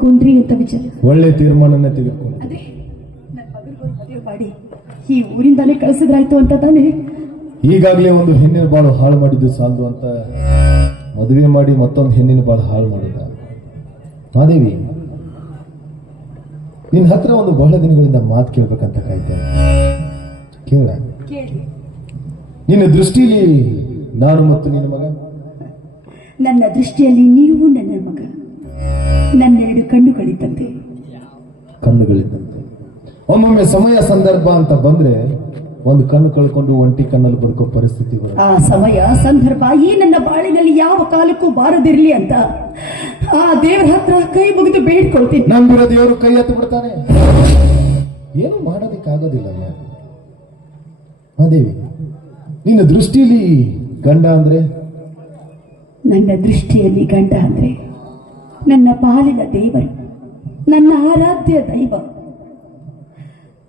ತೆಗೆದುಕೊಂಡ್ರಿ ಅಂತ ವಿಚಾರ. ಒಳ್ಳೆ ತೀರ್ಮಾನನೇ ತೆಗೆದುಕೊಂಡು ಅದೇ ನನ್ನ ಮಗನಿಗೆ ಮದುವೆ ಮಾಡಿ ಈ ಊರಿಂದಾನೇ ಕಳಿಸಿದ್ರಾಯ್ತು ಅಂತ ತಾನೇ. ಈಗಾಗಲೇ ಒಂದು ಹೆಣ್ಣಿನ ಬಾಳು ಹಾಳು ಮಾಡಿದ್ದು ಸಾಲದು ಅಂತ ಮದುವೆ ಮಾಡಿ ಮತ್ತೊಂದು ಹೆಣ್ಣಿನ ಬಾಳು ಹಾಳು ಮಾಡಿದ. ಮಾದೇವಿ, ನಿನ್ನ ಹತ್ರ ಒಂದು ಬಹಳ ದಿನಗಳಿಂದ ಮಾತು ಕೇಳ್ಬೇಕಂತ ಕಾಯ್ತೇನೆ. ಕೇಳ. ನಿನ್ನ ದೃಷ್ಟಿಯಲ್ಲಿ ನಾನು ಮತ್ತು ನಿನ್ನ ಮಗ. ನನ್ನ ದೃಷ್ಟಿಯಲ್ಲಿ ನೀವು ನನ್ನ ಮಗ, ನನ್ನೆರಡು ಕಣ್ಣುಗಳಿದ್ದಂತೆ. ಒಮ್ಮೊಮ್ಮೆ ಸಮಯ ಸಂದರ್ಭ ಅಂತ ಬಂದ್ರೆ ಒಂದು ಕಣ್ಣು ಕಳ್ಕೊಂಡು ಒಂಟಿ ಕಣ್ಣಲ್ಲಿ ಬದುಕೋ ಪರಿಸ್ಥಿತಿ ಬರುತ್ತೆ. ಆ ಸಮಯ ಸಂದರ್ಭ ಈ ನನ್ನ ಬಾಳಿನಲ್ಲಿ ಯಾವ ಕಾಲಕ್ಕೂ ಬಾರದಿರ್ಲಿ ಅಂತ ಆ ದೇವರ ಹತ್ರ ಕೈ ಮುಗಿದು ಬೇಡ್ಕೊಳ್ತೀನಿ. ನಂಬಿರೋ ದೇವರು ಕೈ ಹತ್ತು ಬಿಡ್ತಾನೆ, ಏನು ಮಾಡೋದಕ್ಕಾಗೋದಿಲ್ಲ. ಮಾದೇವಿ, ನಿನ್ನ ದೃಷ್ಟಿಯಲ್ಲಿ ಗಂಡ ಅಂದ್ರೆ? ನನ್ನ ದೃಷ್ಟಿಯಲ್ಲಿ ಗಂಡ ಅಂದ್ರೆ ನನ್ನ ಪಾಲಿನ ದೇವರು, ನನ್ನ ಆರಾಧ್ಯ ದೈವ.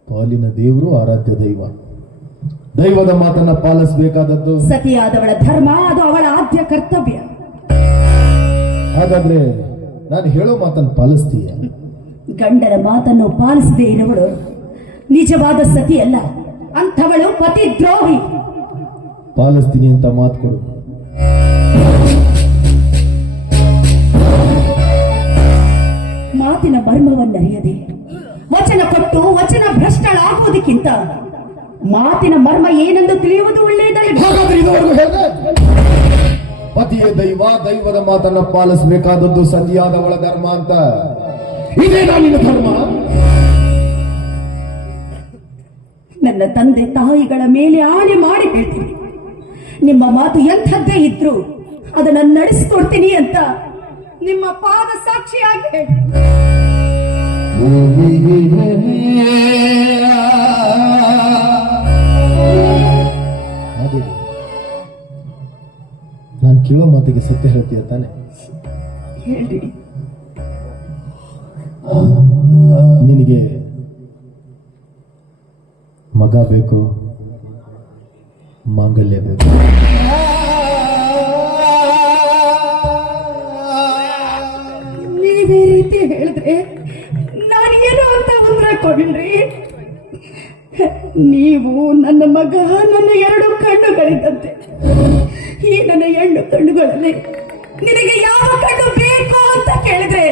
ಪಾಲಿನ ದೇವರು, ಆರಾಧ್ಯ ದೈವ. ದೈವದ ಮಾತನ್ನ ಪಾಲಿಸಬೇಕಾದದ್ದು ಸತಿಯಾದವಳ ಧರ್ಮ, ಅದು ಅವಳ ಆದ್ಯ ಕರ್ತವ್ಯ. ಹಾಗಾದ್ರೆ ನಾನು ಹೇಳೋ ಮಾತನ್ನು ಪಾಲಿಸ್ತೀಯ? ಗಂಡನ ಮಾತನ್ನು ಪಾಲಿಸದೇ ಇರುವಳು ನಿಜವಾದ ಸತಿಯಲ್ಲ, ಅಂಥವಳು ಪತಿ ದ್ರೋಹಿ. ಪಾಲಿಸ್ತೀನಿ ಅಂತ ಮಾತು ಕೊಡು. ಮಾತಿನ ಮರ್ಮವನ್ನರಿಯದೆ ವಚನ ಕೊಟ್ಟು ವಚನ ಭ್ರಷ್ಟಳಾಗುವುದಕ್ಕಿಂತ ಮಾತಿನ ಮರ್ಮ ಏನೆಂದು ತಿಳಿಯುವುದು ಒಳ್ಳೆಯದಲ್ಲ. ಪತಿಯ ದೈವ, ದೈವದ ಮಾತನ್ನ ಪಾಲಿಸಬೇಕಾದದ್ದು ಸತಿಯಾದವಳ ಧರ್ಮ ಅಂತ. ಇದೇ ನಾನಿನ ಧರ್ಮ. ನನ್ನ ತಂದೆ ತಾಯಿಗಳ ಮೇಲೆ ಆಣೆ ಮಾಡಿ ಹೇಳ್ತೀನಿ, ನಿಮ್ಮ ಮಾತು ಎಂಥದ್ದೇ ಇದ್ರು ಅದನ್ನ ನಡೆಸಿಕೊಡ್ತೀನಿ ಅಂತ ನಿಮ್ಮ ಪಾದ ಸಾಕ್ಷಿಯಾಗಿ ಹೇಳಿ. ನಾನು ಕೇಳೋ ಮಾತಿಗೆ ಸತ್ಯ ಹೇಳ್ತೀಯ ತಾನೆ? ಹೇಳಿ. ನಿನಗೆ ಮಗ ಬೇಕು, ಮಾಂಗಲ್ಯ ಬೇಕು? ನೀವೇ ರೀತಿ ಹೇಳಿದ್ರೆ ನಾನೇನು ಅಂತ ಉತ್ತರ ಕೊಡ್ರಿ. ನೀವು ನನ್ನ ಮಗ, ನನ್ನ ಎರಡು ಕಣ್ಣುಗಳಿದ್ದಂತೆ. ಈ ನನ್ನ ಎರಡು ಕಣ್ಣುಗಳಲ್ಲಿ ನಿನಗೆ ಯಾವ ಕಣ್ಣು ಬೇಕು ಅಂತ ಕೇಳಿದ್ರೆ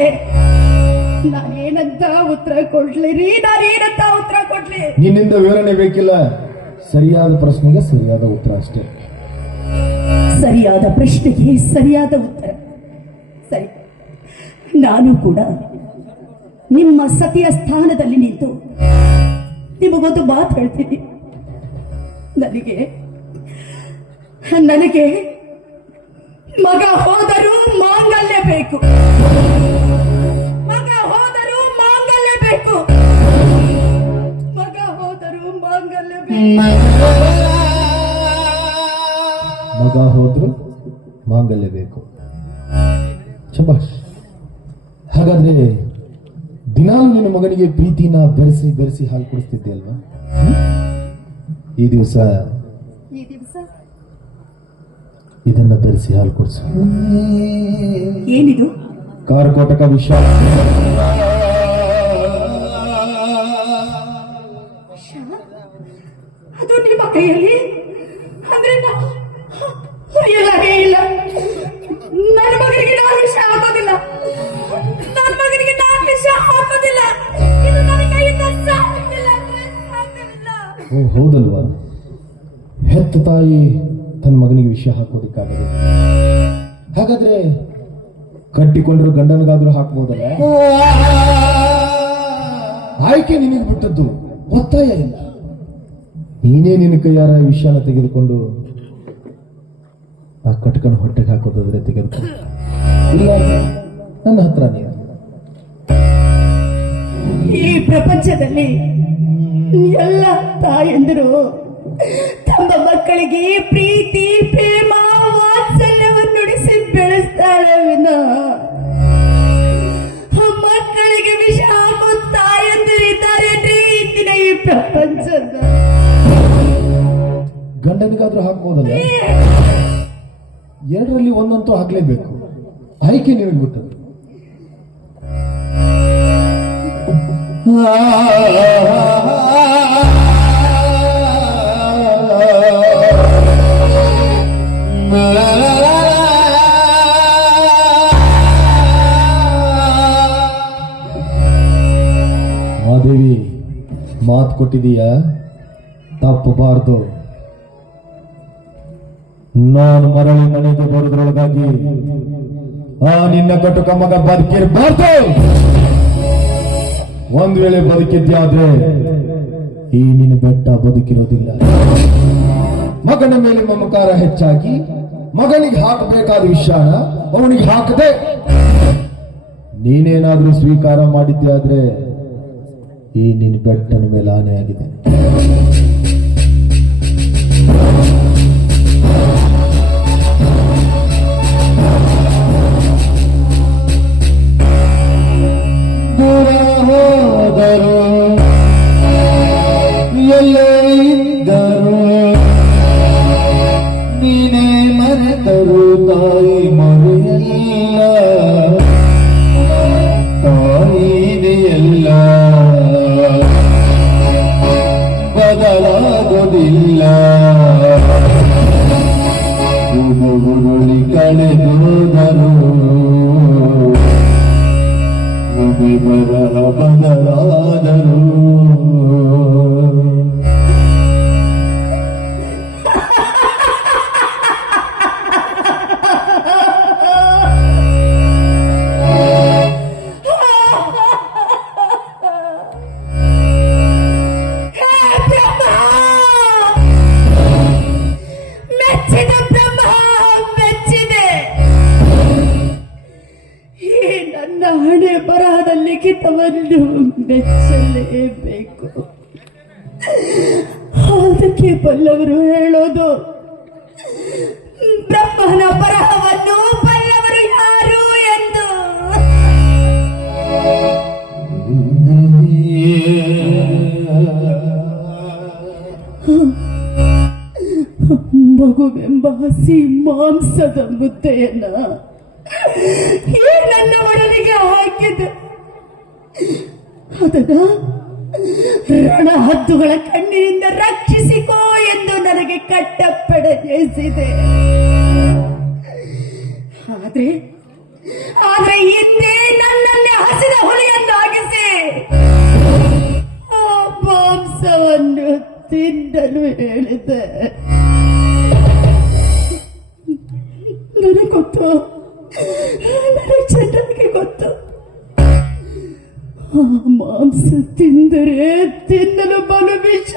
ನಾನೇನಂತ ಉತ್ತರ ಕೊಡ್ಲಿ ರೀ? ನಾನೇನಂತ ಉತ್ತರ ಕೊಡ್ಲಿ? ನಿನ್ನಿಂದ ವಿವರಣೆ ಬೇಕಿಲ್ಲ, ಸರಿಯಾದ ಪ್ರಶ್ನೆಗೆ ಸರಿಯಾದ ಉತ್ತರ ಅಷ್ಟೇ. ಸರಿಯಾದ ಪ್ರಶ್ನೆಗೆ ಸರಿಯಾದ ಉತ್ತರ. ಸರಿ, ನಾನು ಕೂಡ ನಿಮ್ಮ ಸತಿಯ ಸ್ಥಾನದಲ್ಲಿ ನಿಂತು ನಿಮಗೊಂದು ಮಾತು ಹೇಳ್ತೀನಿ. ನನಗೆ ಮಗ ಹೋದರೂ ಮಾಂಗಲ್ಯ ಬೇಕು. ಮಗ ಹೋದರೂ ಮಾಂಗಲ್ಯ ಬೇಕು. ಮಗ ಹೋದರೂ ಮಾಂಗಲ್ಯ ಬೇಕು. ಮಗ ಹೋದ್ರು ಮಾಂಗಲ್ಯ ಬೇಕು. ಶಬಾಷ್. ಹಾಗಾದ್ರೆ ದಿನಾಲು ನಿನ್ನ ಮಗನಿಗೆ ಪ್ರೀತಿನ ಬೆರೆಸಿ ಬೆರೆಸಿ ಹಾಲು ಕುಡಿಸ್ತಿದ್ದೆ ಅಲ್ವಾ? ಈ ದಿವಸ ಇದನ್ನ ಬೆರೆಸಿ ಹಾಲು ಕುಡಿಸು. ಏನಿದು? ಕಾರ್ಕೋಟಕ ವಿಷ. ಅದು ನಿಮ್ಮ ಕೈಯಲ್ಲಿ? ಅಂದ್ರೆ ಇಲ್ಲ, ನನ್ನ ಮಗನಿಗೆ ನಾನು ವಿಷ ಹಾಕೋದಿಲ್ಲ. ನನ್ನ ಮಗನಿಗೆ ನಾನು ವಿಷ ಹಾಕೋದಿಲ್ಲ. ಇದು ನನ್ನ ಕೈಯಿಂದ ಸಾಧ್ಯವಿಲ್ಲ. ಹೌದಲ್ವಾ? ಹೆತ್ತ ತಾಯಿ ತನ್ನ ಮಗನಿಗೆ ವಿಷ ಹಾಕೋದಿಕ್ಕಾಗಲ್ಲ. ಹಾಗಾದ್ರೆ ಕಟ್ಟಿಕೊಂಡಿರೋ ಗಂಡನಿಗಾದ್ರೂ ಹಾಕ್ಬೋದಲ್ಲ? ಆಯ್ಕೆ ನಿನಗೆ ಬಿಟ್ಟದ್ದು, ಒತ್ತಾಯ ಇಲ್ಲ. ನೀನೇ ನಿನ್ನ ಕೈಯಾರ ವಿಷಯನ ತೆಗೆದುಕೊಂಡು ಆ ಕಟ್ಕನ ಹೊಟ್ಟೆಗೆ ಹಾಕೋದಾದ್ರೆ ತೆಗೆದುಕೊಂಡು, ಇಲ್ಲ ನನ್ನ ಹತ್ರ ನೀನು. ಈ ಪ್ರಪಂಚದಲ್ಲಿ ಎಲ್ಲ ತಾಯಂದಿರು ತಮ್ಮ ಮಕ್ಕಳಿಗೆ ಪ್ರೀತಿ, ಪ್ರೇಮ, ವಾತ್ಸಲ್ಯವನ್ನು ನುಡಿಸಿ ಬೆಳೆಸ್ತಾಳೆ ವಿನಃ ಮಕ್ಕಳಿಗೆ ವಿಷ ಹಾಕೋ ತಾಯಂದಿರಿದ್ದಾರೆ ಇಂದಿನ ಈ ಪ್ರಪಂಚದ. ಗಂಡನಿಗಾದ್ರೂ ಹಾಕ್ಬೋದಲ್ಲ? ಎರಡರಲ್ಲಿ ಒಂದಂತೂ ಆಗ್ಲೇಬೇಕು. ಆಯ್ಕೆ ನಿನಗೆ ಬಿಟ್ಟದ್ದು. ಮಾದೇವಿ, ಮಾತು ಕೊಟ್ಟಿದೀಯ, ತಪ್ಪಬಾರ್ದು. ನಾನು ಮರಳಿ ಮನೆಗೆ ಬರೋದ್ರೊಳಗಾಗಿ ಆ ನಿನ್ನ ಕಟುಕ ಮಗ ಬದುಕಿರಬಾರ್ದು. ಒಂದ್ ವೇಳೆ ಬದುಕಿದ್ಯಾದ್ರೆ ಈ ನಿನ್ನ ಬೆಟ್ಟ ಬದುಕಿರೋದಿಲ್ಲ. ಮಗನ ಮೇಲೆ ಮಮಕಾರ ಹೆಚ್ಚಾಗಿ ಮಗನಿಗೆ ಹಾಕಬೇಕಾದ ವಿಷಾನ ಅವನಿಗೆ ಹಾಕದೆ ನೀನೇನಾದ್ರೂ ಸ್ವೀಕಾರ ಮಾಡಿದ್ಯಾದ್ರೆ ಈ ನಿನ್ನ ಬೆಟ್ಟನ ಮೇಲೆ ಆನೆ ಆಗಿದೆ. ದೂರ ಹೋದರು ಎಲ್ಲೇ ಇದ್ದರು ನೀನೇ ಮರೆತರು ತಾಯಿ ಮರೆಯಲ್ಲ, ತಾಯಿನೇ ಎಲ್ಲ ಬದಲಾಗೋದಿಲ್ಲ. ಉರುಳಿ ಕಳೆದೋದರು ಬರಹ ಬದಲಾದರು. ಹಣೆ ಬರಹದ ಲಿಖಿತವನ್ನು ಮೆಚ್ಚಲೇಬೇಕು. ಅದಕ್ಕೆ ಬಲ್ಲವರು ಹೇಳೋದು, ಬ್ರಹ್ಮನ ಬರಹವನ್ನು ಬಲ್ಲವರು ಯಾರು ಎಂದು. ಮಗುವೆಂಬ ಹಸಿ ಮಾಂಸದ ಮುದ್ದೆಯನ್ನ ನನ್ನ ಒಡಲಿಗೆ ಹಾಕಿದ ಅದನ್ನ ರಣಹದ್ದುಗಳ ಕಣ್ಣಿನಿಂದ ರಕ್ಷಿಸಿಕೋ ಎಂದು ನನಗೆ ಕಟ್ಟಪ್ಪಣೆಯಿಸಿದೆ. ಆದ್ರೆ ಹಿಂದೆ ನನ್ನನ್ನೇ ಹಸಿದ ಹುಲಿಯನ್ನಾಗಿಸಿ ಆ ಮಾಂಸವನ್ನು ತಿನ್ನಲು ಹೇಳಿದೆ. ನನಗೆ ಗೊತ್ತು, ನನಗೆ ಚೆನ್ನಾಗಿ ಗೊತ್ತು. ಆ ಮಾಂಸ ತಿಂದರೆ ತಿನ್ನಲು ಬಲು ವಿಷ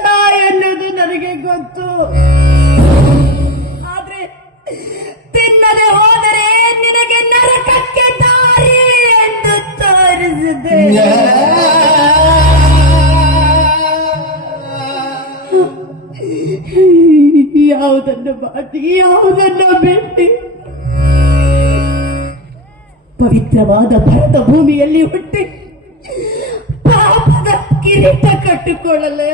ಎನ್ನುವುದು ನನಗೆ ಗೊತ್ತು. ಆದ್ರೆ ತಿನ್ನದೆ ಹೋದರೆ ನಿನಗೆ ನರಕಕ್ಕೆ ದಾರಿ ಎಂದು ತೋರಿಸಿದೆ. ಯಾವುದನ್ನು ಮಾಡಿ ಯಾವುದನ್ನು ಬಿಟ್ಟು ಪವಿತ್ರವಾದ ಭರತ ಭೂಮಿಯಲ್ಲಿ ಹುಟ್ಟಿ ಪಾಪದ ಕಿರೀಟ ಕಟ್ಟಿಕೊಳ್ಳಲೆ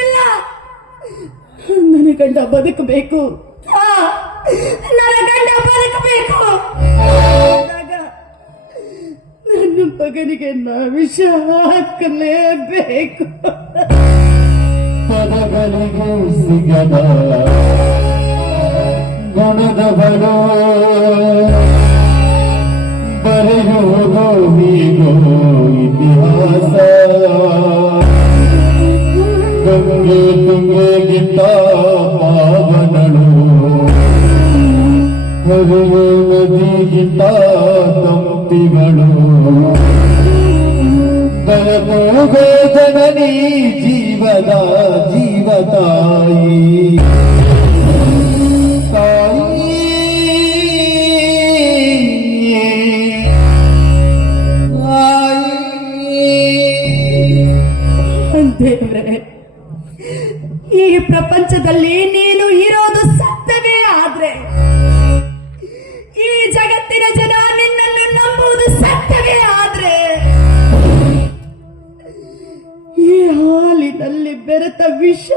ಇಲ್ಲ. ನನ್ನ ಗಂಡ ಬದುಕಬೇಕು, ನನ್ನ ಗಂಡ ಬದುಕಬೇಕು. ನನ್ನ ಮಗನಿಗೆ ನಾ ವಿಷ ಹಾಕಲೇಬೇಕು. ಪದಗಳಿಗೂ ಸಿಗದ ಗುಣದವನು ಬರೆಯುವುದು ಹೀಗೋ ಇತಿಹಾಸ. ಗಂಗೆ ತುಂಗೆಗಿಂತ ಪಾವನಳು, ಹರಿಯೋ ನದಿಗಿಂತ ತಂಪಿಗಳು. ಬೆಳಗುಗೋ ಜನನಿ ಜೀವದ ಜೀವತಾಯಿ ದೇವ್ರೆ, ಈ ಪ್ರಪಂಚದಲ್ಲಿ ನೀನು ಇರೋದು ಸತ್ಯವೇ ಆದ್ರೆ ಈ ಜಗತ್ತಿನ ಜನ ನಿನ್ನನ್ನು ನಂಬುವುದು ಸತ್ಯವೇ ಆದ್ರೆ ಈ ಹಾಲಿನಲ್ಲಿ ಬೆರೆತ ವಿಷ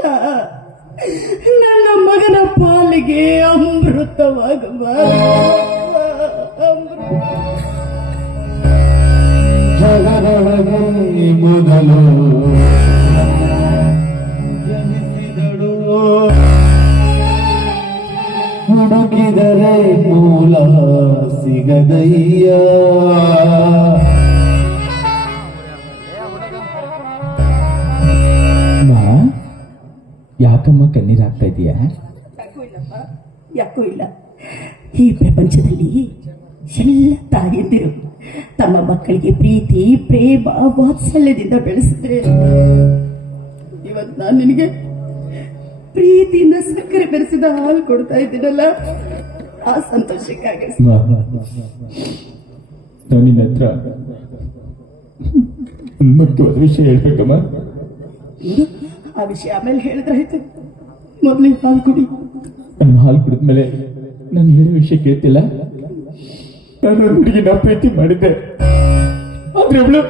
ನನ್ನ ಮಗನ ಪಾಲಿಗೆ ಅಮೃತವಾಗಬಾರದು. ಜಗದೊಳಗೆ ಮೊದಲು ಜನಿಸಿದಳು ಹುಡುಕಿದರೆ ಮೂಲ ಸಿಗದಯ್ಯ. ಯಾಕಮ್ಮ ಕಣ್ಣೀರಾಗ್ತಾ ಇದೀಯಾ? ಯಾಕೂ ಇಲ್ಲಪ್ಪ, ಯಾಕೂ ಇಲ್ಲ. ಈ ಪ್ರಪಂಚದಲ್ಲಿ ಎಲ್ಲ ತಾಯಿಯಂದಿರು ತಮ್ಮ ಮಕ್ಕಳಿಗೆ ಪ್ರೀತಿ ಪ್ರೇಮ ವಾತ್ಸಲ್ಯದಿಂದ ಬೆಳೆಸಿದ್ರೆ, ಇವತ್ತು ನಾನು ನಿನಗೆ ಪ್ರೀತಿಯಿಂದ ಸಕ್ಕರೆ ಬೆರೆಸಿದ ಹಾಲು ಕೊಡ್ತಾ ಇದ್ದೀನಲ್ಲ, ಆ ಸಂತೋಷಕ್ಕಾಗಿ ನಾನು ನಿನ್ನ ಹತ್ರ ಮುಖ್ಯವಾದ ವಿಷಯ ಹೇಳ್ಬೇಕಮ್ಮ. ಆ ವಿಷಯ ಆಮೇಲೆ ಹೇಳಿದ್ರಾಯ್ತು, ಮೊದಲಿಗೆ ಹಾಲು ಕುಡಿ. ನಾನು ಹಾಲು ಕುಡಿದ್ಮೇಲೆ ನಾನು ಹೇಳೋ ವಿಷಯ ಕೇಳ್ತಿಲ್ಲ. ನಾನು ಒಂದು ಹುಡುಗಿನ ಪ್ರೀತಿ ಮಾಡಿದ್ದೆ, ಆದ್ರೆ ಅವಳು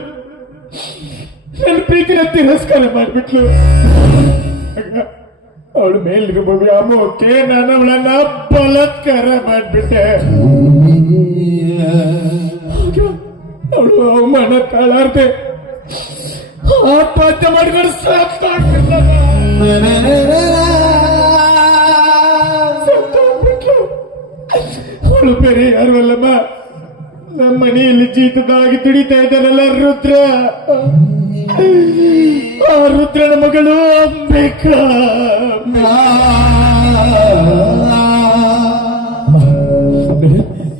ನನ್ನ ಪ್ರೀತಿನ ತಿರಸ್ಕಾರ ಮಾಡಿಬಿಟ್ಲು. ಅವಳು ಮೇಲಿರುವ ವ್ಯಾಮೋಹಕ್ಕೆ ನಾನು ಅವಳನ್ನ ಬಲಾತ್ಕಾರ ಮಾಡಿಬಿಟ್ಟೆ. ಅವಳು ಅವಮಾನ ತಾಳಾರ್ದೆ ಆತ್ಮಹತ್ಯೆ ಮಾಡಿಕೊಂಡು ಸತ್ತೋಗ್ಬಿಟ್ಲು. ಅವಳು ಬೇರೆ ಯಾರು ಅಲ್ಲಮ್ಮ, ನಮ್ಮ ಮನೆಯಲ್ಲಿ ಜೀತದಾಗಿ ದುಡಿತಾ ಇದ್ದಾರಲ್ಲ ರುದ್ರ, ಆ ರುದ್ರನ ಮಗಳು ಅಂಬಿಕಾ.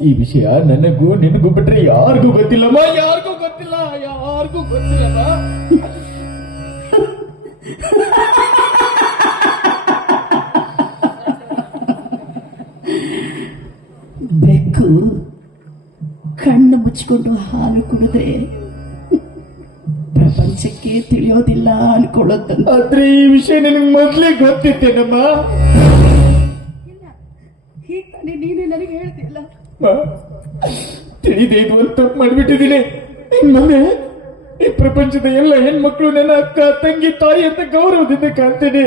ಈ ವಿಷಯ ನನಗೂ ನಿನಗೂ ಬಿಟ್ರೆ ಯಾರಿಗೂ ಗೊತ್ತಿಲ್ಲಮ್ಮ, ಯಾರಿಗೂ ಗೊತ್ತಿಲ್ಲ, ಯಾರಿಗೂ ಗೊತ್ತಿಲ್ಲಮ್ಮ. ಬೆಕ್ಕು ಕಣ್ಣು ಮುಚ್ಚಿಕೊಂಡು ಹಾಲು ಕುಡಿದ್ರೆ ಪ್ರಪಂಚಕ್ಕೆ ತಿಳಿಯೋದಿಲ್ಲ ಅನ್ಕೊಳ್ಳೋದಂತ. ಆದ್ರೆ ಈ ವಿಷಯ ನಿನಗೆ ಮೊದ್ಲೇ ಗೊತ್ತಿತ್ತೇನಮ್ಮ? ಹೀಗೆ ತಾನೇ ನೀನೇ ನನಗೆ ಹೇಳ್ತಿಲ್ಲ. ತಿಳಿದೇ ಇದು ಅಂತ ತಪ್ಪು ಮಾಡಿಬಿಟ್ಟಿದ್ದೀನಿ. ಇನ್ಮುಂದೆ ಈ ಪ್ರಪಂಚದ ಎಲ್ಲ ಹೆಣ್ಮಕ್ಳು ನನ್ನ ಅಕ್ಕ ತಂಗಿ ತಾಯಿ ಅಂತ ಗೌರವದಿಂದ ಕಾಣ್ತೇನೆ.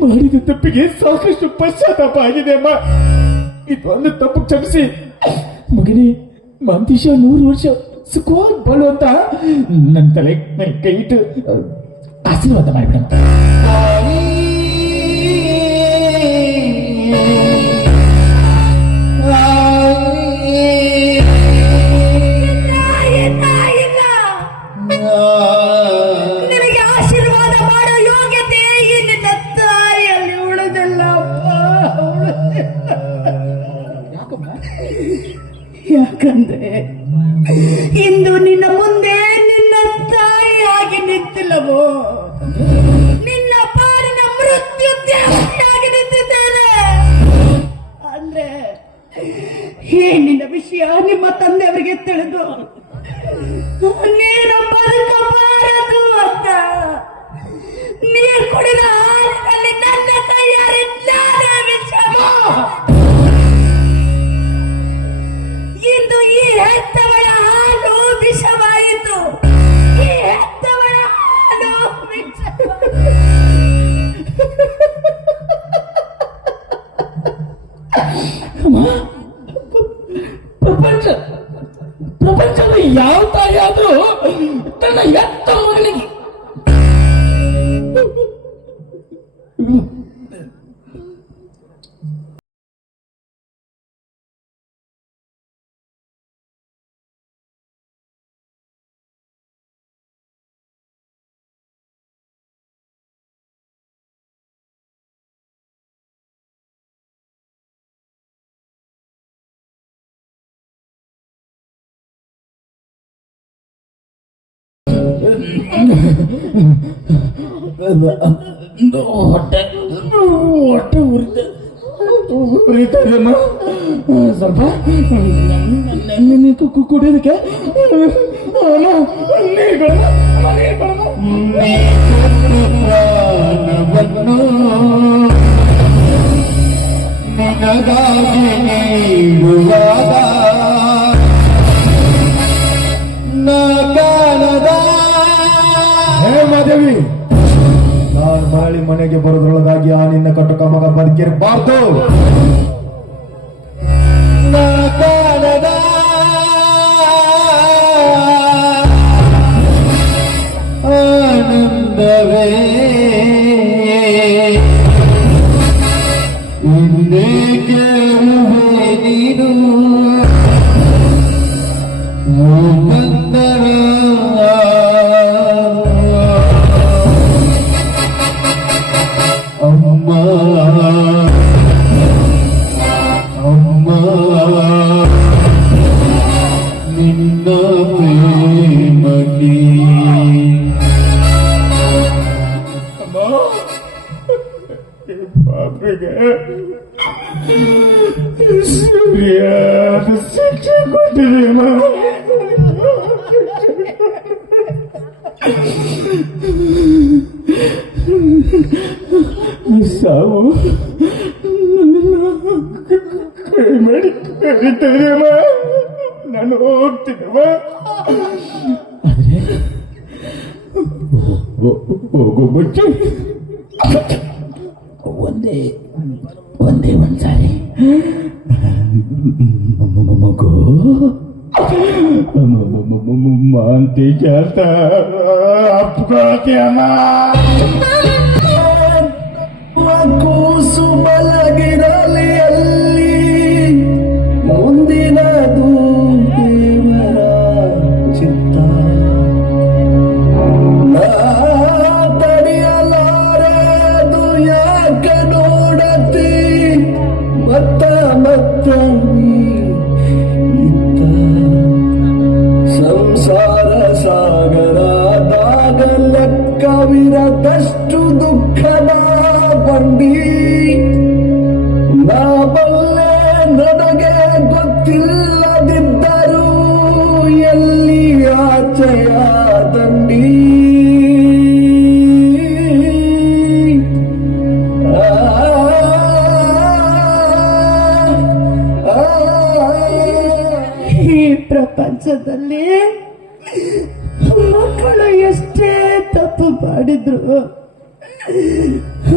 ಮಾಡಿದ ತಪ್ಪಿಗೆ ಸಾಕಷ್ಟು ಪಶ್ಚಾತ್ತಾಪ ಆಗಿದೆ ಅಮ್ಮ. ಇದೊಂದು ತಪ್ಪು ಕ್ಷಮಿಸಿ ಮಗನೇ, ಮಂತೀಶ 100 ವರ್ಷ ಸುಖವಾಗಿ ಬಾಳು ಅಂತ ನನ್ನ ತಲೆ ಕೈ ಇಟ್ಟು ಆಶೀರ್ವಾದ ಮಾಡಿಬಿಡಮ್ಮ. ನಿನಗೆ ಆಶೀರ್ವಾದ ಮಾಡೋ ಯೋಗ್ಯತೆ ಈ ನಿನ್ನ ತಾಯಿಯಲ್ಲಿ ಉಳಿದಿಲ್ಲ. ಯಾಕಂದ್ರೆ ಇಂದು ನಿನ್ನ ಮುಂದೆ ನಿನ್ನ ತಾಯಿಯಾಗಿ ನಿಂತಿಲ್ಲವೋ, ನಿನ್ನ ಪಾಲಿನ ಮೃತ್ಯು ದೇವತೆಯಾಗಿ ನಿಂತಿದ್ದೇನೆ. ಅಂದ್ರೆ ಈ ನಿನ್ನ ವಿಷಯ ನಿಮ್ಮ ತಂದೆಯವರಿಗೆ ತಿಳಿದು ನೀನು ಬದುಕಬಾರದು ಅಂತ ನೀರು ಕುಡಿದ ಹಾಲಿನಲ್ಲಿ ನನ್ನ ಕೈಯಾರಿದ್ದಾನೆ ವಿಷಮ. ಇಂದು ಈ ಹೆತ್ತವಳ ಹಾಲು ವಿಷವಾಯಿತು, ಈ ಹೆತ್ತವಳ ಹಾಲು ಪ್ರಪಂಚದ ಯಾವ ತಾಯಿಯಾದ್ರೂ ತನ್ನ ಹೆತ್ತ ಮಗನಿಗೆ ಹೊಟ್ಟೆ ಉರಿತದಮ್ಮ. ಸ್ವಲ್ಪ ಕುಡಿಯೋದಕ್ಕೆ ನಿನಗಾಗಿ ನೀಡುವಾಗ ಹೇ ಮಾದೇವಿ, ನಾನು ಮರಳಿ ಮನೆಗೆ ಬರೋದ್ರೊಳಗಾಗಿ ಆ ನಿನ್ನ ಕಟ್ಟುಕ ಮಗ ಬದುಕಿರಬಾರ್ದು. ಅಮ್ಮ ಅಮ್ಮ ನಿನ್ನ ಪ್ರೇಮನಿ ಪಾಪಿಗೆ ಸರಿಯಾದ ಶಿಕ್ಷೆ ಕೊಟ್ಟಿದೆಯಮ್ಮ. ಸಾವು ಕೈ ಮಾಡಿ ಕರೀತೇನಮ್ಮ. ನಾನು ಹೋಗ್ತೀನಮ್ಮ. ಹೋಗೋ ಮುಂಚೆ ಒಂದೇ ಒಂದ್ಸಾರಿ ಮಗು ಮಾಂತಿ ಜಾತ ಅಪ್ಕೋತಿಯಮ್ಮ. ಕೂಸು ಮಲಗಿರಲಿ ಅಲ್ಲಿ ಮುಂದಿನದು ದೇವರ ಚಿತ್ತ. ತಡೆಯಲಾರದು ಯಾಕೆ ನೋಡತಿ ಮತ್ತ ಇತ್ತ ಸಂಸಾರ ಸಾಗರದಾಗ ಲೆಕ್ಕವಿರದಷ್ಟು ದುಃಖದ ಬಂಡಿ. ನಾ ಬಲ್ಲೆ ನನಗೆ ಗೊತ್ತಿಲ್ಲದಿದ್ದರೂ ಎಲ್ಲಿ ಆಚೆಯ ದಂಡಿ. ಈ ಪ್ರಪಂಚದಲ್ಲಿ ಮಕ್ಕಳು ಎಷ್ಟೇ ತಪ್ಪು ಮಾಡಿದ್ರು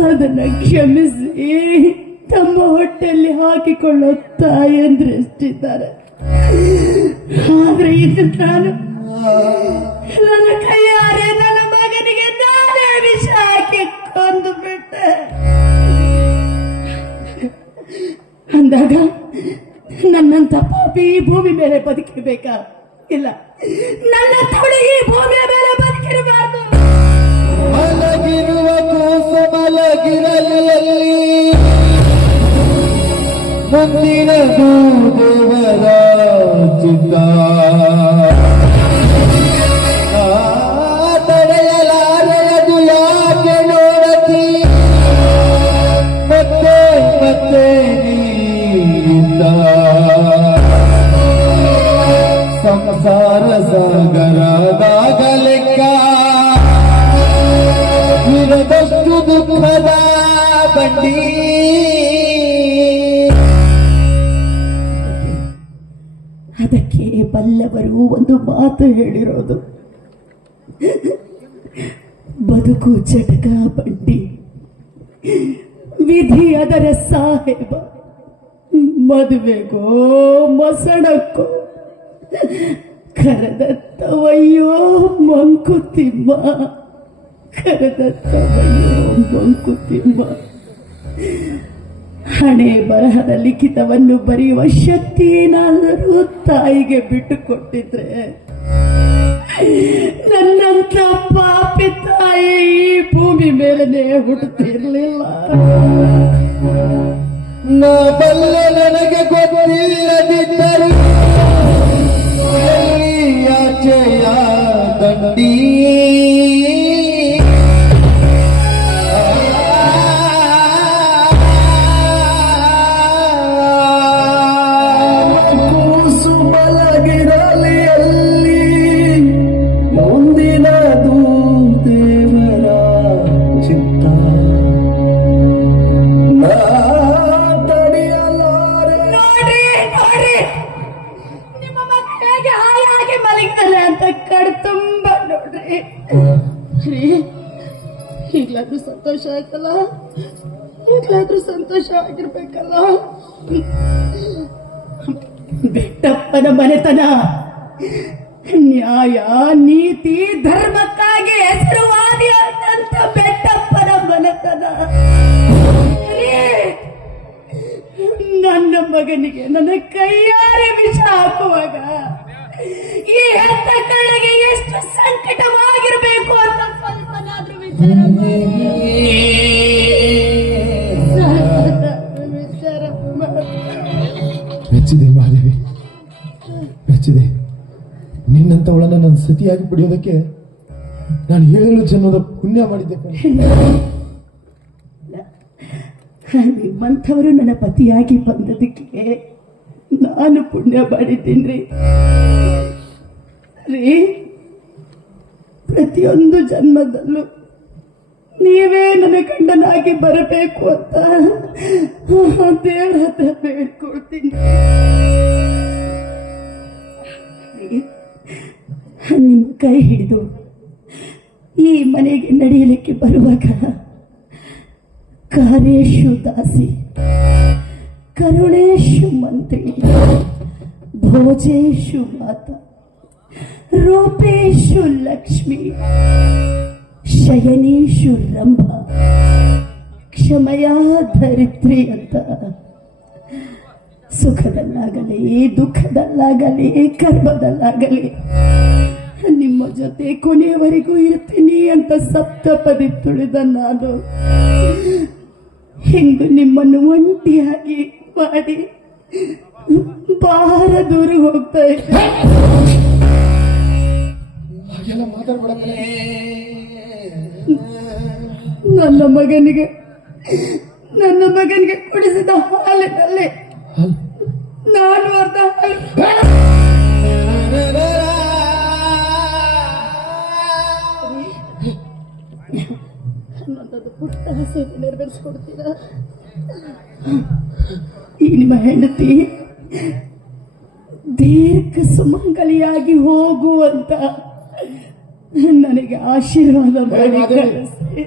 ಅದನ್ನ ಕ್ಷಮಿಸಿ ತಮ್ಮ ಹೊಟ್ಟೆಯಲ್ಲಿ ಹಾಕಿಕೊಳ್ಳೋ ತಾಯಂದ್ರೆ ಎಷ್ಟಿದ್ದಾರೆ. ಆದ್ರೆ ಇದು ನನ್ನ ಕೈಯಾರೆ ನನ್ನ ಮಗನಿಗೆ ನಾನೇ ವಿಷ ಹಾಕಿ ಕೊಂದು ಬಿಟ್ಟೆ ಅಂದಾಗ ನನ್ನಂತ ಪಾಪಿ ಈ ಭೂಮಿ ಮೇಲೆ ಬದುಕಿರ್ಬೇಕಾ? ಇಲ್ಲ, ನನ್ನ ತವಳು ಈ ಭೂಮಿಯ ಮೇಲೆ ಬದುಕಿರಬಾರ್ದು. ಮಲಗಿರುವ ಕೂಸು ಮಲಗಿರಲಿ ಮುಂದಿನದು ದೇವರ ಚಿತ್ತ. ತಡೆಯಲಾರದು ಯಾಕೆ ನೋಡತಿ ಮತ್ತೆ ನೀರಿಂದ ಸಂಸಾರ ಸಾಗರದಾಗ ಲೆಕ್ಕ ಇರದಷ್ಟು ದುಃಖದ ಬಂಡಿ. ಅದಕ್ಕೆ ಬಲ್ಲವರು ಒಂದು ಮಾತು ಹೇಳಿರೋದು, ಬದುಕು ಚಟಕ ಬಂಡಿ, ವಿಧಿ ಅದರ ಸಾಹೇಬ, ಮದುವೆಗೋ ಮಸಣಕ್ಕೋ ಕರೆದತ್ತವಯ್ಯೋ ಮಂಕುತಿಮ್ಮ, ಕರೆದತ್ತವಯ್ಯೋ ಮಂಕುತಿಮ್ಮ. ಹಣೆ ಬರಹದ ಲಿಖಿತವನ್ನು ಬರೆಯುವ ಶಕ್ತಿ ಏನಾದರೂ ತಾಯಿಗೆ ಬಿಟ್ಟು ಕೊಟ್ಟಿದ್ರೆ ನನ್ನಂತ ಪಾಪಿ ತಾಯಿ ಈ ಭೂಮಿ ಮೇಲನೆ ಹುಟ್ಟುತ್ತಿರ್ಲಿಲ್ಲ. ನಾ ಬಲ್ಲ ನನಗೆ ಗೊತ್ತಿಲ್ಲದಿದ್ದರು ಆಚೆಯ ದಂಡಿ. ಕೂಸು ಮಲಗಿರಲಿ ಅಲ್ಲಿ ಮುಂದಿನದು ದೇವರ ಚಿತ್ತ. ನಿಮ್ಮ ಮಕ್ಕಳಿಗೆ ಹಾಯಾಗಿ ಮಲಗ್ತಾರೆ ಅಂತ ಕಡ್ ತುಂಬ ನೋಡ್ರಿ. ಈಗ್ಲಾದ್ರೂ ಸಂತೋಷ ಆಯ್ತಲ್ಲ, ಈಗ್ಲಾದ್ರೂ ಸಂತೋಷ ಆಗಿರ್ಬೇಕಲ್ಲ. ಬೆಟ್ಟಪ್ಪನ ಮನೆತನ ನ್ಯಾಯ ನೀತಿ ಧರ್ಮಕ್ಕಾಗಿ ಹೆಸರುವಾದಿಯಾದಂತ ಬೆಟ್ಟಪ್ಪನ ಮನೆತನ ನನ್ನ ಮಗನಿಗೆ ನನ್ನ ಕೈಯಾರೆ ವಿಷ ಹಾಕುವಾಗ ನನಗೆ ಎಷ್ಟು ಸಂಕಟವಾಗಿರಬೇಕು ಅಂತ ಸ್ವಲ್ಪನಾದ್ರೂ ವಿಚಾರ ಮಾಡಿ. ಮೆಚ್ಚಿದೆ ಮಹಾದೇವಿ, ಮೆಚ್ಚಿದೆ. ನಿನ್ನಂತವಳನ್ನ ನನ್ನ ಸತಿಯಾಗಿ ಪಡೆಯೋದಕ್ಕೆ ನಾನು 7 ಜನ್ಮದ ಪುಣ್ಯ ಮಾಡಿದ್ದೆ ಕಣೆ. ನಿಮ್ಮಂಥವರು ನನ್ನ ಪತಿಯಾಗಿ ಬಂದದಕ್ಕೆ ನಾನು ಪುಣ್ಯ ಮಾಡಿದ್ದೀನಿ ರೀ. ಪ್ರತಿಯೊಂದು ಜನ್ಮದಲ್ಲೂ ನೀವೇ ನನ್ನ ಗಂಡನಾಗಿ ಬರಬೇಕು ಅಂತ ದೇವರ ಹತ್ರ ಬೇಡ್ಕೊಳ್ತೀನಿ. ನಿಮ್ಮ ಕೈ ಹಿಡಿದು ಈ ಮನೆಗೆ ನಡೆಯಲಿಕ್ಕೆ ಬರುವಾಗ ಕಾರ್ಯೇಶು ದಾಸಿ, ಕರುಣೇಶು ಮಂತ್ರಿ, ಭೋಜೇಶು ಮಾತಾ, ರೂಪೇಶು ಲಕ್ಷ್ಮಿ, ಶಯನೇಶು ರಂಭ, ಕ್ಷಮಯಾ ಧರಿತ್ರಿ ಅಂತ ಸುಖದಲ್ಲಾಗಲಿ ದುಃಖದಲ್ಲಾಗಲಿ ಕರ್ಮದಲ್ಲಾಗಲಿ ನಿಮ್ಮ ಜೊತೆ ಕೊನೆಯವರೆಗೂ ಇರ್ತೀನಿ ಅಂತ ಸಪ್ತಪದಿ ತುಳಿದ ನಾನು ಇಂದು ನಿಮ್ಮನ್ನು ಒಂಟಿಯಾಗಿ ಮಾಡಿ ಬಹಳ ದೂರ ಹೋಗ್ತಾ ಇದ್ದೆ. ಹಾಗೆಲ್ಲ ಮಾತಾಡ್ಬೇಡ ಕಣೆ. ನನ್ನ ಮಗನಿಗೆ ಕುಡಿಸಿದ ಹಾಲಿನಲ್ಲಿ ನಾನು ಅರ್ಧ ಹಾಲು ನನ್ನದು ಪುಟ್ಟ ಆಸೆಯನ್ನು ನೆರವೇರಿಸಿಕೊಡ್ತೀರಾ? ಈ ನಿಮ್ಮ ಹೆಂಡತಿ ದೀರ್ಘ ಸುಮಂಗಲಿಯಾಗಿ ಹೋಗುವಂತ ನನಗೆ ಆಶೀರ್ವಾದ ಮಾಡಿ ಕಳಿಸಿ.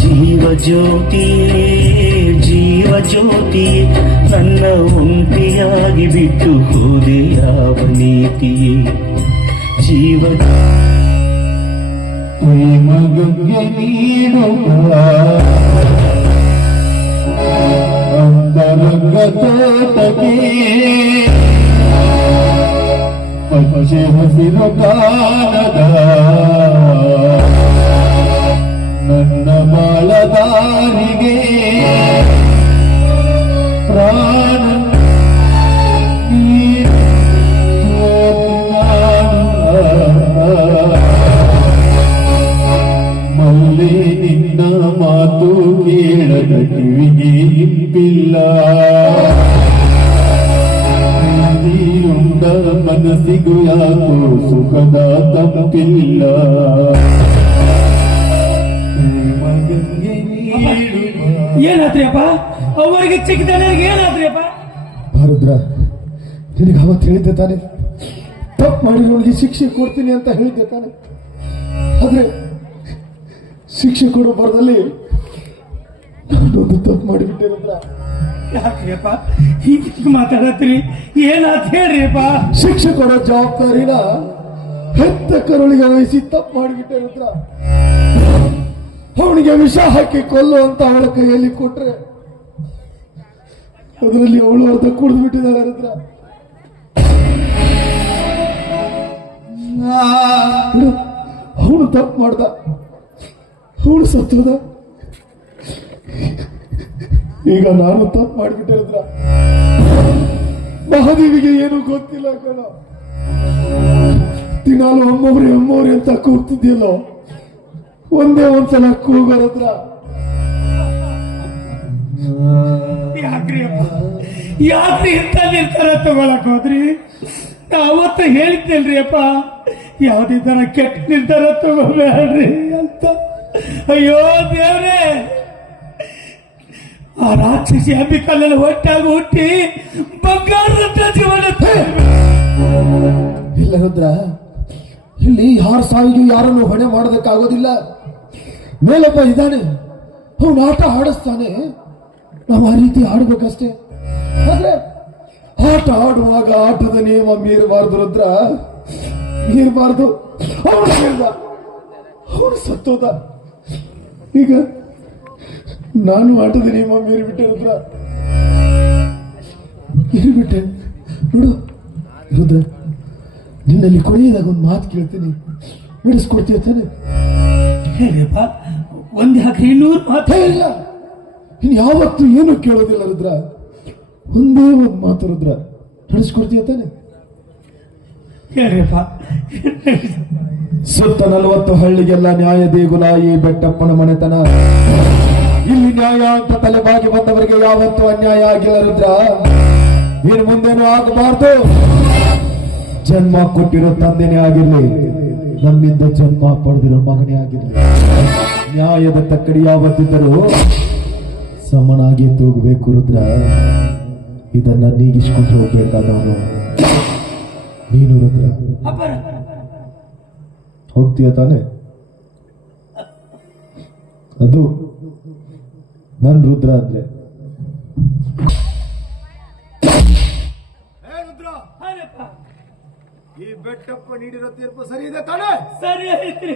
ಜೀವ ಜ್ಯೋತಿಯೇ ನನ್ನ ಒಂಟಿಯಾಗಿ ಬಿಟ್ಟು ಹೋದೆ ಯಾವ ನೀತಿಯೇ ಜೀವ ಪ್ರೇಮಗಂಗೆ ನೀಡುವ ಅಂತರಂಗ ತೋಟಕ್ಕೆ ಪಚ್ಚೆ ಹಸಿರು ಕಾಲದ ನನ್ನ ಬಾಳದಾರಿಗೆ ಪ್ರಾಣ ಮಲ್ಲೆ ನಿನ್ನ ಮಾತು ಕೇಳದ ಕಿವಿಗೆ ಇಂಪಿಲ್ಲ ನೀರುಂಡ ಮನಸ್ಸಿಗೂ ಯಾಕೋ ಸುಖದ ತಪ್ಪಿಲ್ಲ ಏನಾದ್ರಿ ಅಪ್ಪ ಅವರಿಗೆ ಚಿಕ್ಕದನಿಗೆ ಏನಾದ್ರಿ ಅಪ್ಪ ಭಾರುದ್ರ, ನಿನಗೆ ಅವತ್ತು ಹೇಳಿದ್ದೆ ತಾನೆ ತಪ್ಪು ಮಾಡಿರೋನಿಗೆ ಶಿಕ್ಷೆ ಕೊಡ್ತೀನಿ ಅಂತ ಹೇಳಿದ್ದೆ ತಾನೆ. ಆದ್ರೆ ಶಿಕ್ಷೆ ಕೊಡೋ ಬರದಲ್ಲಿ ನಾನೊಂದು ತಪ್ಪು ಮಾಡಿಬಿಟ್ಟೆ ರುದ್ರ. ಯಾಕ್ರಿ ಅಪ್ಪ ಹೀಗೆ ಮಾತಾಡತ್ರಿ? ಏನಾದ್ ಹೇಳ್ರಿ ಅಪ್ಪ. ಶಿಕ್ಷೆ ಕೊಡೋ ಜವಾಬ್ದಾರಿನ ಹೆತ್ತ ಕರುಳಿಗೆ ವಹಿಸಿ ತಪ್ಪು ಮಾಡಿಬಿಟ್ಟೆ ರುದ್ರ. ಅವನಿಗೆ ವಿಷ ಹಾಕಿ ಕೊಲ್ಲು ಅಂತ ಅವಳ ಕೈಯಲ್ಲಿ ಕೊಟ್ರೆ ಅದರಲ್ಲಿ ಅವಳು ಅರ್ಧ ಕುಡಿದು ಬಿಟ್ಟಿದ್ದಾಳೆ ರುದ್ರ. ಅವನು ತಪ್ಪು ಮಾಡ್ದ, ಅವನು ಸತ್ತೋದ. ಈಗ ನಾನು ತಪ್ಪು ಮಾಡಿಬಿಟ್ಟೆ ರುದ್ರ. ಮಹಾದೇವಿಗೆ ಏನು ಗೊತ್ತಿಲ್ಲ ಕಣ. ದಿನಾಲು ಅಮ್ಮವ್ರಿ ಅಂತ ಕೂಗ್ತಿದ್ಯಲ್ಲೋ, ಒಂದೇ ಒಂದ್ಸಲ ಕೂಗೋರ ಹತ್ರ. ಯಾಕ್ರಿ ಇಂಥ ನಿರ್ಧಾರ ತಗೊಳಕ್ ಹೋದ್ರಿ? ನಾ ಅವತ್ತು ಹೇಳಿದ್ದೇನ್ರಿ ಅಪ್ಪ, ಯಾವುದೇ ತರ ಕೆಟ್ಟ ನಿರ್ಧಾರ ತಗೋಬೇಡ್ರಿ ಅಂತ. ಅಯ್ಯೋ ದೇವ್ರೆ, ಆ ರಾಕ್ಷಸಿ ಅಂಬಿಕಲ್ಲೆಲ್ಲ ಒಟ್ಟಾಗಿ ಹುಟ್ಟಿ ಬಂಗಾರದ ಜೀವನ. ಇಲ್ಲ ರುದ್ರ, ಇಲ್ಲಿ ಯಾರ ಸಾವಿಗೆ ಯಾರನ್ನು ಹೊಣೆ ಮಾಡೋದಕ್ಕಾಗೋದಿಲ್ಲ. ಮೇಲೊಬ್ಬ ಇದ್ದಾನೆ, ಅವನು ಆಟ ಆಡಿಸ್ತಾನೆ, ನಾವು ಆ ರೀತಿ ಆಡ್ಬೇಕಷ್ಟೇ. ಆದ್ರೆ ಆಟ ಆಡುವಾಗ ಆಟದ ನಿಯಮ ಮೀರಬಾರ್ದು ರುದ್ರ, ಮೀರಬಾರ್ದು. ಅವನು ಮೀರ್ದ, ಅವನು ಸತ್ತೋದ. ಈಗ ನಾನು ಆಟದ ನಿಯಮ ಮೀರಿಬಿಟ್ಟೆ ರುದ್ರ, ಮೀರಿಬಿಟ್ಟೆ. ನೋಡು ರುದ್ರ, ನಿನ್ನಲ್ಲಿ ಕೊನೆಯದಾಗ ಒಂದು ಮಾತು ಕೇಳ್ತೀನಿ, ನಡೆಸ್ಕೊಡ್ತೀಯ ತಾನೆ? ಹೇಳಿಯಪ್ಪ, ಒಂದ್ ಹಾಕಿ 200 ಮಾತು. ಇಲ್ಲ, ಇನ್ ಯಾವತ್ತು ಏನು ಕೇಳೋದಿಲ್ಲ ರುದ್ರ, ಒಂದೇ ಒಂದು ಮಾತು ರುದ್ರ, ನಡೆಸ್ಕೊಡ್ತೀಯ ತಾನೆ? ಹೇಳಿಯಪ್ಪ. ಸುತ್ತ 40 ಹಳ್ಳಿಗೆಲ್ಲ ನ್ಯಾಯ ದೇಗುಲ ಈ ಬೆಟ್ಟಪ್ಪನ ಮನೆತನ. ಇಲ್ಲಿ ನ್ಯಾಯ ಅಂತ ತಲೆಬಾಗಿ ಬಂದವರಿಗೆ ಯಾವತ್ತೂ ಅನ್ಯಾಯ ಆಗಿಲ್ಲ ರುದ್ರ. ಇನ್ನು ಮುಂದೇನು ಆಗಬಾರ್ದು. ಜನ್ಮ ಕೊಟ್ಟಿರೋ ತಂದೆನೇ ಆಗಿರ್ಲಿ, ನಮ್ಮಿಂದ ಜನ್ಮ ಪಡೆದಿರೋ ಮಗನೇ ಆಗಿರ್ಲಿ, ನ್ಯಾಯದ ತಕ್ಕಡಿ ಯಾವತ್ತಿದ್ದರೂ ಸಮನಾಗಿ ತೂಗಬೇಕು ರುದ್ರ. ಇದನ್ನ ನೀಗಿಸ್ಕೊಂಡು ಹೋಗ್ಬೇಕಾದವನು ನೀನು ರುದ್ರ. ಹೋಗ್ತೀಯ ತಾನೆ? ಅದು ನನ್ ರುದ್ರ ಅಂದ್ರೆ. ಹಾಗಪ್ಪ. ಈ ಬೆಟ್ಟಪ್ಪ ನೀಡಿರೋ ತೀರ್ಪು ಸರಿ ಇದೆ ತಾನೆ? ಸರಿ ಐತ್ರಿ.